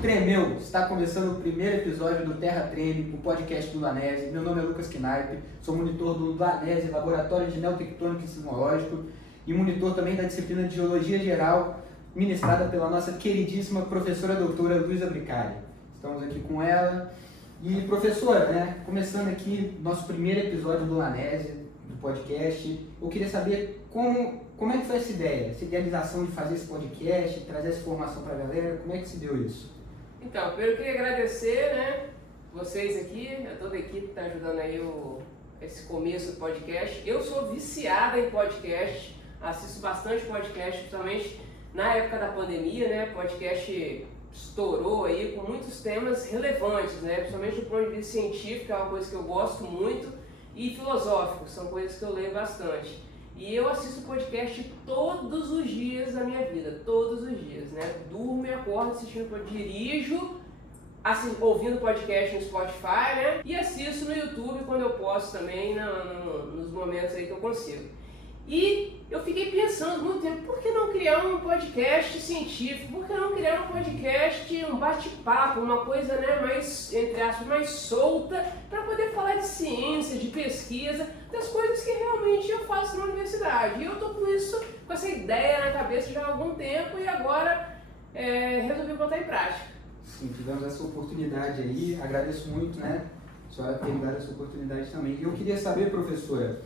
Tremeu! Está começando o primeiro episódio do Terra Treme, o podcast do Lanese. Meu nome é Lucas Knaip, sou monitor do Lanese, Laboratório de Neotectônica e Sismológico, e monitor também da disciplina de Geologia Geral, ministrada pela nossa queridíssima professora doutora Luísa Bricari. Estamos aqui com ela. E professora, né, começando aqui nosso primeiro episódio do Lanese, do podcast, eu queria saber como é que foi essa ideia, essa idealização de fazer esse podcast, trazer essa informação para a galera, como é que se deu isso? Então, primeiro eu queria agradecer, né, vocês aqui, a toda a equipe que está ajudando aí esse começo do podcast. Eu sou viciada em podcast, assisto bastante podcast, principalmente na época da pandemia, né, podcast estourou aí com muitos temas relevantes, né, principalmente do ponto de vista científico, que é uma coisa que eu gosto muito, e filosófico, são coisas que eu leio bastante. E eu assisto podcast todos os dias da minha vida, todos os dias, né? Durmo e acordo assistindo, dirijo, ouvindo podcast no Spotify, né? E assisto no YouTube quando eu posso também, nos momentos aí que eu consigo. E eu fiquei pensando muito tempo, por que não criar um podcast científico? Por que não criar um podcast, um bate-papo, uma coisa, né, mais, entre aspas, mais solta, para poder falar de ciência, de pesquisa, das coisas que realmente eu faço na universidade. E eu tô com isso, com essa ideia na cabeça já há algum tempo e agora resolvi botar em prática. Sim, tivemos essa oportunidade aí, agradeço muito, né, a senhora ter me dado essa oportunidade também. E eu queria saber, professora,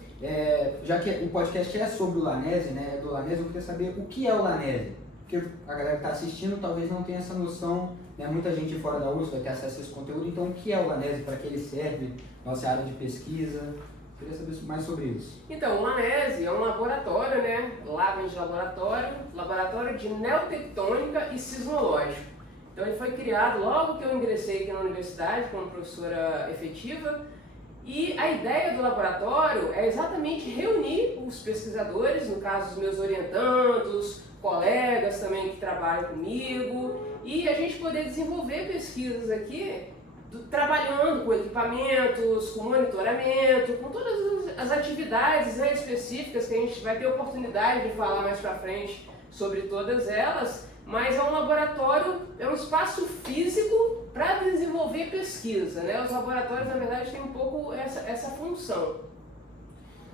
já que o podcast é sobre o Lanese, né, do Lanese, eu queria saber o que é o Lanese. Porque a galera que está assistindo talvez não tenha essa noção, né, muita gente fora da USP vai ter acesso a esse conteúdo, então o que é o Lanese, para que ele serve, nossa área de pesquisa? Eu queria saber mais sobre isso. Então, o Lanese é um laboratório, né, lá vem de laboratório de Neotectônica e Sismológico. Então ele foi criado logo que eu ingressei aqui na universidade como professora efetiva. E a ideia do laboratório é exatamente reunir os pesquisadores, no caso os meus orientandos, colegas também que trabalham comigo, e a gente poder desenvolver pesquisas aqui, trabalhando com equipamentos, com monitoramento, com todas as atividades, né, específicas que a gente vai ter oportunidade de falar mais pra frente sobre todas elas, mas é um laboratório, é um espaço físico para desenvolver pesquisa, né? Os laboratórios, na verdade, têm um pouco essa função.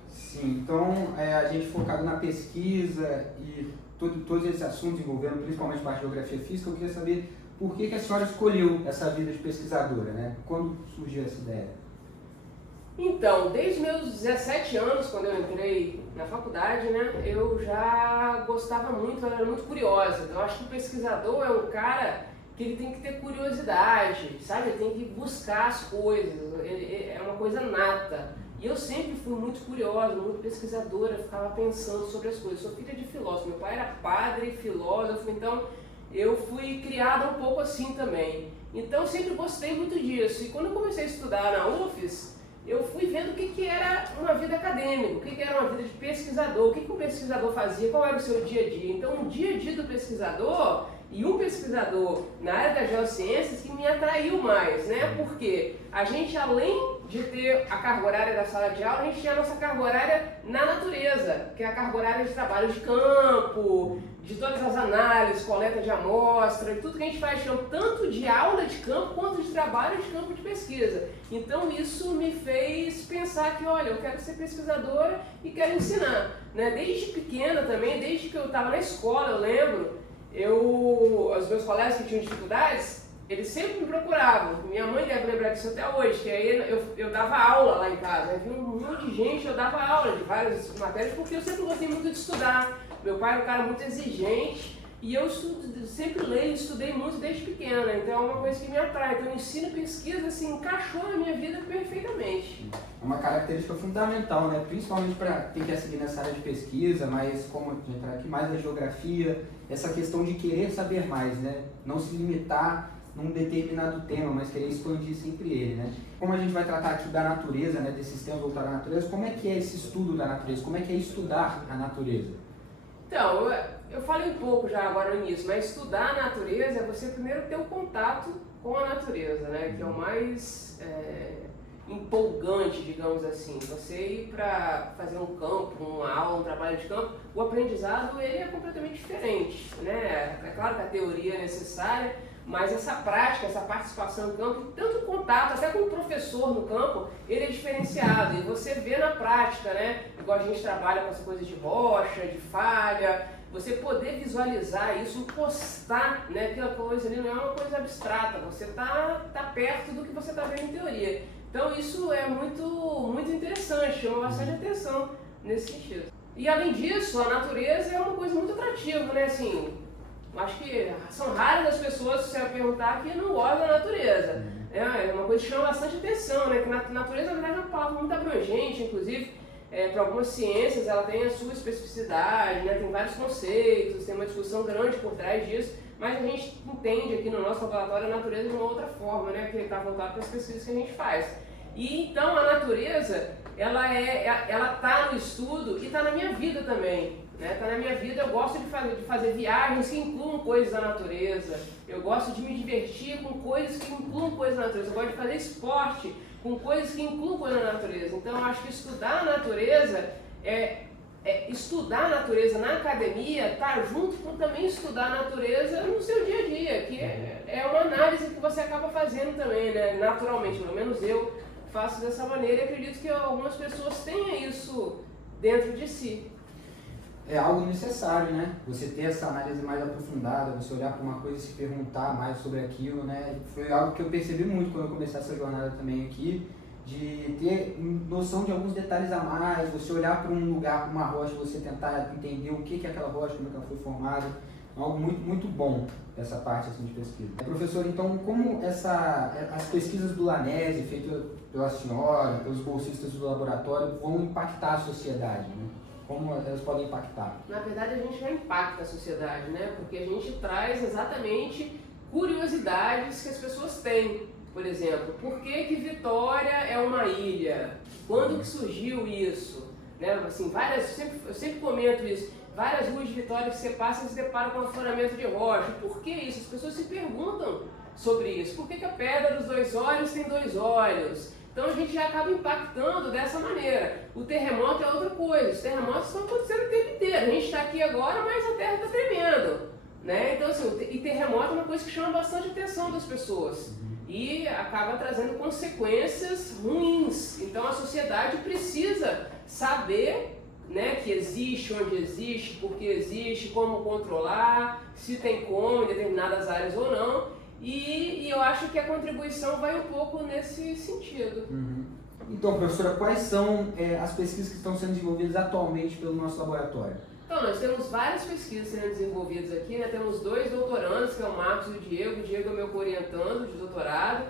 Sim, então a gente focado na pesquisa e todos esses assuntos envolvendo principalmente parte de geografia física, eu queria saber por que a senhora escolheu essa vida de pesquisadora, né? Quando surgiu essa ideia? Então, desde meus 17 anos, quando eu entrei na faculdade, né, eu já gostava muito, eu era muito curiosa. Então, eu acho que o pesquisador é um cara que ele tem que ter curiosidade, sabe? Ele tem que buscar as coisas, é uma coisa nata. E eu sempre fui muito curiosa, muito pesquisadora, ficava pensando sobre as coisas. Sou filha de filósofo, meu pai era padre, filósofo, então eu fui criada um pouco assim também. Então, eu sempre gostei muito disso. E quando eu comecei a estudar na UFES, eu fui vendo o que era uma vida acadêmica, o que era uma vida de pesquisador, o que o pesquisador fazia, qual era o seu dia a dia. Então, o dia a dia do pesquisador e um pesquisador na área das geociências que me atraiu mais, né? Porque a gente, além de ter a carga horária da sala de aula, a gente tinha a nossa carga horária na natureza, que é a carga horária de trabalho de campo, de todas as análises, coleta de amostra, de tudo que a gente faz, tanto de aula de campo quanto de trabalho de campo de pesquisa. Então isso me fez pensar que, olha, eu quero ser pesquisadora e quero ensinar, né? Desde pequena também, desde que eu estava na escola, eu lembro, os meus colegas que tinham dificuldades, eles sempre me procuravam. Minha mãe deve lembrar disso até hoje, que aí eu dava aula lá em casa, havia um monte de gente, eu dava aula de várias matérias, porque eu sempre gostei muito de estudar. Meu pai era um cara muito exigente e eu sempre leio, estudei muito desde pequena, então é uma coisa que me atrai. Então, o ensino e pesquisa assim, encaixou na minha vida perfeitamente. É uma característica fundamental, né? Principalmente para quem quer seguir nessa área de pesquisa, mas como entrar aqui mais na geografia, essa questão de querer saber mais, né? Não se limitar num determinado tema, mas querer expandir sempre ele, né? Como a gente vai tratar aqui da natureza, né? Desses temas voltados à natureza, como é que é esse estudo da natureza? Como é que é estudar a natureza? Então, eu falei um pouco já agora no início, mas estudar a natureza é você primeiro ter o contato com a natureza, né? Que é o mais empolgante, digamos assim. Você ir para fazer um campo, uma aula, um trabalho de campo, o aprendizado ele é completamente diferente, né? É claro que a teoria é necessária, mas essa prática, essa participação no campo, tanto contato, até com o professor no campo, ele é diferenciado. E você vê na prática, né? Igual a gente trabalha com essa coisa de rocha, de falha, você poder visualizar isso, encostar, né? Aquela coisa ali não é uma coisa abstrata, você tá perto do que você está vendo em teoria. Então isso é muito interessante, chama bastante atenção nesse sentido. E além disso, a natureza é uma coisa muito atrativa, né? Assim, acho que são raras as pessoas, se você perguntar, que não gostam da natureza. É uma coisa que chama bastante atenção, né? Que natureza, na verdade, é uma palavra muito abrangente, inclusive, para algumas ciências ela tem a sua especificidade, né? Tem vários conceitos, tem uma discussão grande por trás disso, mas a gente entende aqui no nosso laboratório a natureza de uma outra forma, né? Que está voltado para as pesquisas que a gente faz. E então a natureza, ela está no estudo e está na minha vida também. Está na minha vida, eu gosto de fazer viagens que incluam coisas da natureza, eu gosto de me divertir com coisas que incluam coisas da natureza, eu gosto de fazer esporte com coisas que incluam coisas da natureza. Então eu acho que estudar a natureza, estudar a natureza na academia está junto com também estudar a natureza no seu dia a dia, que é uma análise que você acaba fazendo também, né? Naturalmente, pelo menos eu faço dessa maneira e acredito que algumas pessoas tenham isso dentro de si. É algo necessário, né? Você ter essa análise mais aprofundada, você olhar para uma coisa e se perguntar mais sobre aquilo, né? Foi algo que eu percebi muito quando eu comecei essa jornada também aqui, de ter noção de alguns detalhes a mais, você olhar para um lugar, para uma rocha, você tentar entender o que é aquela rocha, como é que ela foi formada. É algo muito, muito bom essa parte assim, de pesquisa. Professor, então como as pesquisas do LANESE, feitas pela senhora, pelos bolsistas do laboratório, vão impactar a sociedade, né? Como elas podem impactar? Na verdade, a gente já impacta a sociedade, né? Porque a gente traz exatamente curiosidades que as pessoas têm. Por exemplo, por que Vitória é uma ilha? Quando que surgiu isso? Né? Assim, eu sempre comento isso. Várias ruas de Vitória que você passa e se depara com um afloramento de rocha. Por que isso? As pessoas se perguntam sobre isso. Por que a pedra dos 2 olhos tem 2 olhos? Então a gente já acaba impactando dessa maneira. O terremoto é outra coisa. Os terremotos estão acontecendo o tempo inteiro. A gente está aqui agora, mas a terra está tremendo. Né? Então, assim, e terremoto é uma coisa que chama bastante atenção das pessoas. E acaba trazendo consequências ruins. Então a sociedade precisa saber, né, que existe, onde existe, por que existe, como controlar, se tem como em determinadas áreas ou não. E eu acho que a contribuição vai um pouco nesse sentido. Então, professora, quais são as pesquisas que estão sendo desenvolvidas atualmente pelo nosso laboratório? Então, nós temos várias pesquisas sendo desenvolvidas aqui, né? Temos 2 doutorandos, que é o Marcos e o Diego. O Diego é meu co-orientando de doutorado,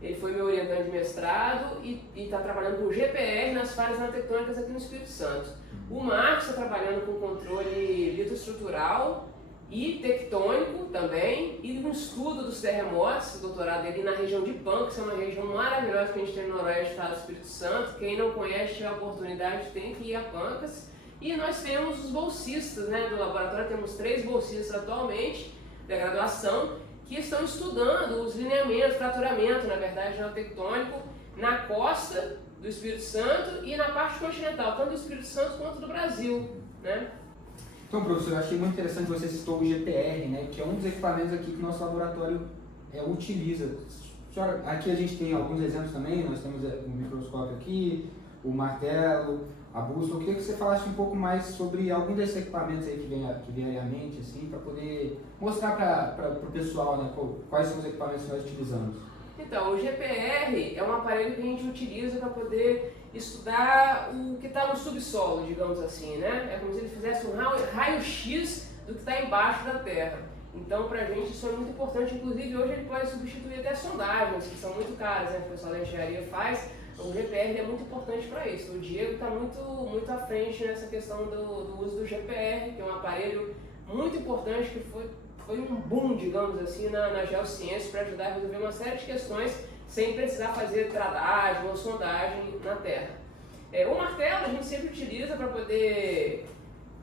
ele foi meu orientando de mestrado e está trabalhando com GPR nas falhas nanotectônicas aqui no Espírito Santo. O Marcos está trabalhando com controle litoestrutural e tectônico também, e no estudo dos terremotos, o doutorado dele na região de Pancas, que é uma região maravilhosa que a gente tem no noroeste do estado do Espírito Santo. Quem não conhece, tiver a oportunidade, tem que ir a Pancas. E nós temos os bolsistas, né, do laboratório, temos 3 bolsistas atualmente, da graduação, que estão estudando os lineamentos, fraturamento, na verdade, neotectônico, na costa do Espírito Santo e na parte continental, tanto do Espírito Santo quanto do Brasil, né? Então, professor, eu achei muito interessante você citou o GPR, né, que é um dos equipamentos aqui que o nosso laboratório utiliza. Senhora, aqui a gente tem alguns exemplos também, nós temos o microscópio aqui, o martelo, a bússola. Eu queria que você falasse um pouco mais sobre algum desses equipamentos aí que vem à mente, assim, para poder mostrar para o pessoal, né, quais são os equipamentos que nós utilizamos. Então, o GPR é um aparelho que a gente utiliza para poder estudar o que está no subsolo, digamos assim, né? É como se ele fizesse um raio-x do que está embaixo da Terra. Então, para a gente isso é muito importante. Inclusive, hoje ele pode substituir até sondagens, que são muito caras, né? Que o pessoal da engenharia faz. O GPR é muito importante para isso. O Diego está muito à frente nessa questão do uso do GPR, que é um aparelho muito importante, que foi um boom, digamos assim, na geociência para ajudar a resolver uma série de questões sem precisar fazer tradagem ou sondagem na Terra. O martelo a gente sempre utiliza para poder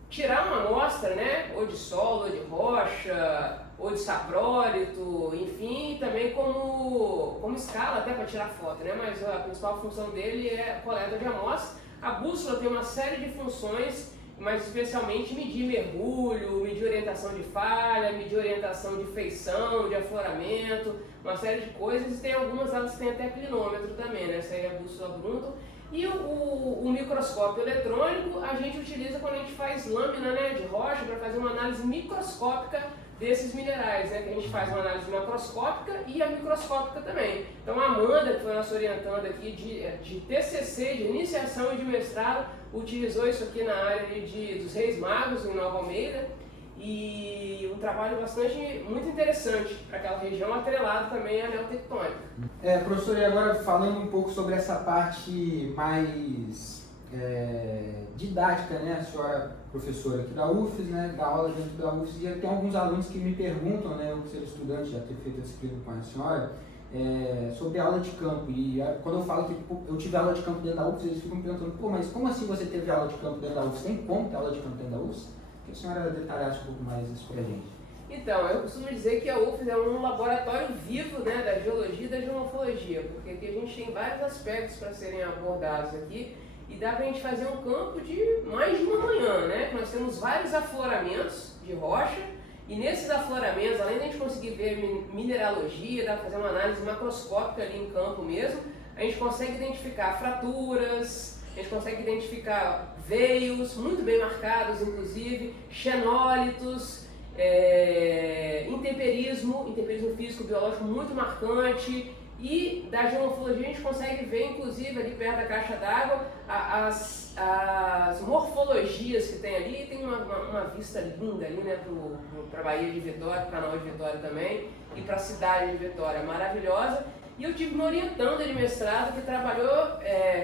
tirar uma amostra, né, ou de solo, ou de rocha, ou de saprólito, enfim, também como escala até para tirar foto, né, mas a principal função dele é a coleta de amostras. A bússola tem uma série de funções mas especialmente medir mergulho, medir orientação de falha, medir orientação de feição, de afloramento, uma série de coisas, e tem algumas elas que têm até clinômetro também, né? Essa aí é a bússola Brunton. E o microscópio eletrônico a gente utiliza quando a gente faz lâmina, né, de rocha para fazer uma análise microscópica desses minerais, né, que a gente faz uma análise macroscópica e a microscópica também. Então a Amanda, que foi nossa orientanda aqui de TCC, de iniciação e de mestrado, utilizou isso aqui na área dos Reis Magos, em Nova Almeida, e um trabalho muito interessante para aquela região, atrelado também à neotectônica. Professor, e agora falando um pouco sobre essa parte mais didática, né? A senhora professora aqui da UFES, né? Dá aula dentro da UFES, e tem alguns alunos que me perguntam, né? Eu, ser estudante, já ter feito a disciplina com a senhora, sobre a aula de campo. E quando eu falo que eu tive aula de campo dentro da UFES, eles ficam me perguntando, pô, mas como assim você teve aula de campo dentro da UFES? Tem como ter aula de campo dentro da UFES? Que a senhora detalhasse um pouco mais isso pra gente. Então, eu costumo dizer que a UFES é um laboratório vivo, né, da geologia e da geomorfologia, porque aqui a gente tem vários aspectos para serem abordados aqui, e dá para a gente fazer um campo de mais de uma manhã, né? Nós temos vários afloramentos de rocha, e nesses afloramentos, além de a gente conseguir ver mineralogia, dá para fazer uma análise macroscópica ali em campo mesmo, a gente consegue identificar fraturas, a gente consegue identificar veios, muito bem marcados inclusive, xenólitos, intemperismo físico, biológico muito marcante, e da geomorfologia a gente consegue ver inclusive ali perto da caixa d'água as morfologias que tem ali, tem uma vista linda ali, né, para a Baía de Vitória, para o canal de Vitória também, e para a cidade de Vitória, maravilhosa. E eu tive uma orientanda de mestrado que trabalhou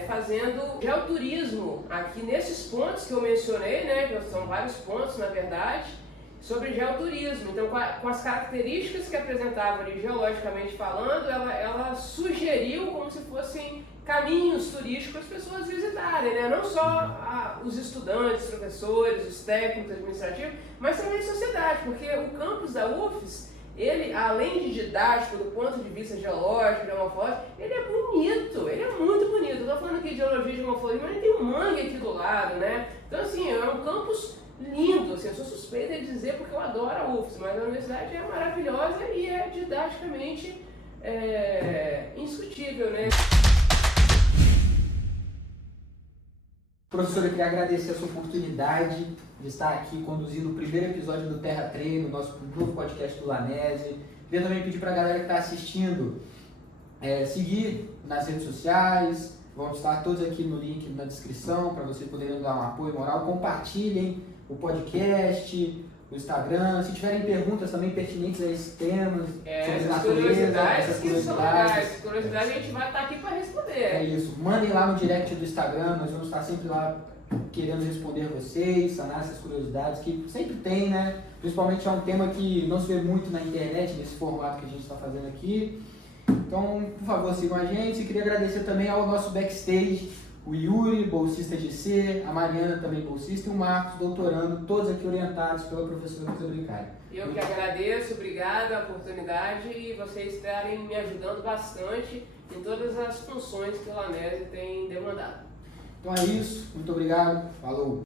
fazendo geoturismo aqui nesses pontos que eu mencionei, né, que são vários pontos na verdade, sobre geoturismo. Então, com as características que apresentava ali geologicamente falando, ela sugeriu como se fossem caminhos turísticos para as pessoas visitarem, né? Não só os estudantes, professores, os técnicos administrativos, mas também a sociedade, porque o campus da UFES, ele, além de didático do ponto de vista geológico, geomorfológico, ele é bonito, ele é muito bonito. Eu estou falando aqui de geologia e geomorfologia, mas ele tem um mangue aqui do lado, né? Então, assim, é um campus lindo, assim, eu sou suspeita de dizer porque eu adoro a UFES, mas a universidade é maravilhosa e é didaticamente indiscutível, né? Professora, eu queria agradecer essa oportunidade de estar aqui conduzindo o primeiro episódio do Terra Treino, nosso novo podcast do Lanese. Queria também pedir para a galera que está assistindo seguir nas redes sociais, vão estar todos aqui no link na descrição para vocês poderem dar um apoio moral. Compartilhem o podcast, o Instagram. Se tiverem perguntas também pertinentes a esses temas, sobre natureza, essas curiosidades, a gente vai estar aqui para responder. É isso. Mandem lá no direct do Instagram, nós vamos estar sempre lá querendo responder vocês, sanar essas curiosidades que sempre tem, né? Principalmente é um tema que não se vê muito na internet, nesse formato que a gente está fazendo aqui. Então, por favor, sigam a gente. E queria agradecer também ao nosso backstage, o Yuri, bolsista de C, a Mariana também bolsista, e o Marcos, doutorando, todos aqui orientados pela professora Luísa Brincari. Eu que agradeço, obrigado a oportunidade e vocês estarem me ajudando bastante em todas as funções que o Lanese tem demandado. Então é isso, muito obrigado, falou!